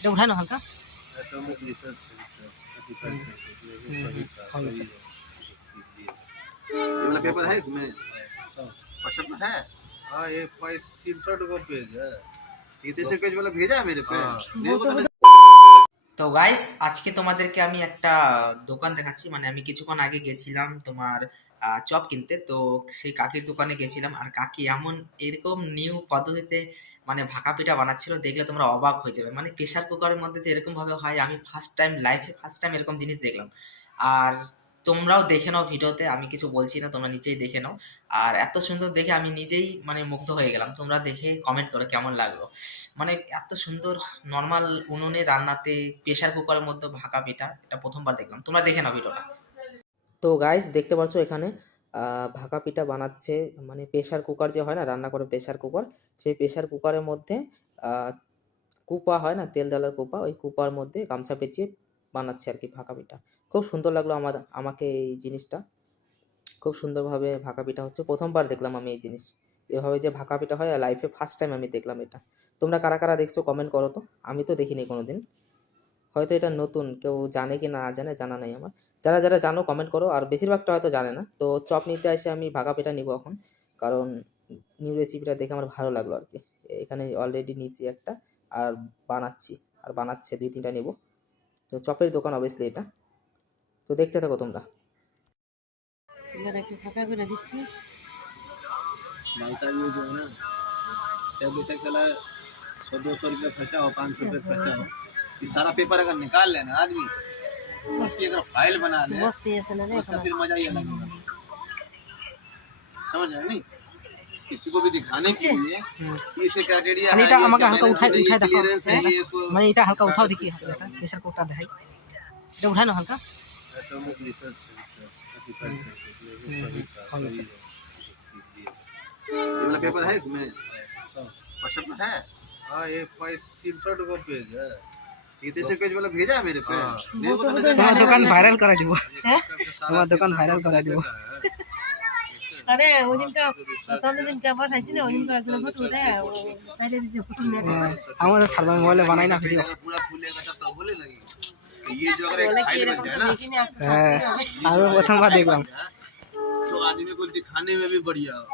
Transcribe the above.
এটা উঠায় না হালকা। एटॉमिक रिसर्च सेंटर ये वाला पेपर है इसमें व्हाट्सएप में है। हाँ ये 300 पेज है। 300 पेज वाला भेजा है मेरे पे। তো গাইস আজকে তোমাদেরকে আমি একটা দোকান দেখাচ্ছি, মানে আমি কিছুক্ষণ আগে গেছিলাম তোমার চপ কিনতে। তো সেই কাকির দোকানে গেছিলাম, আর কাকি এরকম নিউ পদ্ধতিতে মানে ভাকা পিঠা বানাচ্ছিল, দেখলে তোমরা অবাক হয়ে যাবে। মানে প্রেশার কুকারের মধ্যে যে এরকম ভাবে হয়, আমি ফার্স্ট টাইম লাইফে ফার্স্ট টাইম এরকম জিনিস দেখলাম। আর তোমরাও দেখে নাও ভিডিওতে, আমি কিছু বলছি না, তোমরা নিজেই দেখে নাও। আর এত সুন্দর দেখে আমি নিজেই মানে মুগ্ধ হয়ে গেলাম। তোমরা দেখে কমেন্ট করো কেমন লাগলো। মানে এত সুন্দর নর্মাল উনুনে রান্নাতে প্রেশার কুকারের মধ্যে ভাকা পিঠা, এটা প্রথমবার দেখলাম। তোমরা দেখে নাও ভিডিওটা। তো গাইস দেখতে পাচ্ছ এখানে ভাকা পিঠা বানাচ্ছে, মানে প্রেশার কুকার যে হয় না, রান্না করে প্রেশার কুকার, সেই প্রেশার কুকারের মধ্যে কুপা হয় না, তেল ডালার কুপা, ওই কুপার মধ্যে গামছা পেঁচিয়ে বানাচ্ছে আর কি ভাকা পিঠা। খুব সুন্দর লাগলো আমাকে এই জিনিসটা। খুব সুন্দরভাবে ভাকা পিঠা হচ্ছে, প্রথমবার দেখলাম আমি এই জিনিস। এভাবে যে ভাকা পিঠা হয় লাইফে ফার্স্ট টাইম আমি দেখলাম এটা। তোমরা কারা কারা দেখছো কমেন্ট করো তো, আমি তো দেখিনি কোনোদিন। হয়তো এটা নতুন, কেউ জানে কি না জানে, জানা নাই আমার। যারা যারা জানো কমেন্ট করো, আর বেশিরভাগটা হয়তো জানে না। তো চপ নিতে এসে আমি ভাকা পিঠা নিব এখন, কারণ নিউ রেসিপিটা দেখে আমার ভালো লাগলো আর কি। এখানে অলরেডি নিয়েছি একটা, আর বানাচ্ছে 2-3টা নিব। তো চপের দোকান অবভিয়াসলি এটা। তো দেখতে থাকো তোমরা। এবার একটু ফাঁকা করে দিচ্ছি। भाई साहब ये जो है ना, चाहे बेशक चला 100-200 रुपया खर्चा हो, 500 रुपया खर्चा हो, ये सारा पेपर अगर निकाल लेना आदमी, उसकी अगर फाइल बना ले मस्त ये से ना तो उसका फिर मजा ही अलग होगा। समझ आया नहीं? किसी को भी दिखाने के लिए कि इसे क्राइटेरिया है, এটা ये আমাকে इसका হালকা balance উঠায় है, ये উঠায় দেখো। clearance है, ये इसको মানে এটা হালকা উঠাও দেখি, এটা প্রেসার কুকারটা দেখাই। এটা উঠায় না হালকা। एटॉमिक रिसर्च सेंटर ये वाला पेपर है इसमें व्हाट्सएप में है। हाँ ये 300 पेज है। 300 पेज वाला भेजा है मेरे पे। তোমার দোকান ভাইরাল করে দিব। তোমার দোকান ভাইরাল করে দিব। আরে ওদিনটা দিনটা পাঠাইছি না, ওদিনটা একজন ফটো দেয় ও সাইডে দিছে ফটো নিয়ে। আমাদের ছাড়বা মোবাইলে বানাই না ভিডিও। पूरा फूलेगा तब तो बोले लगी ये जो अगर एक फाइल बन जाए ना, হ্যাঁ আমি প্রথমবার দেখলাম। तो आदमी को दिखाने में भी बढ़िया हो।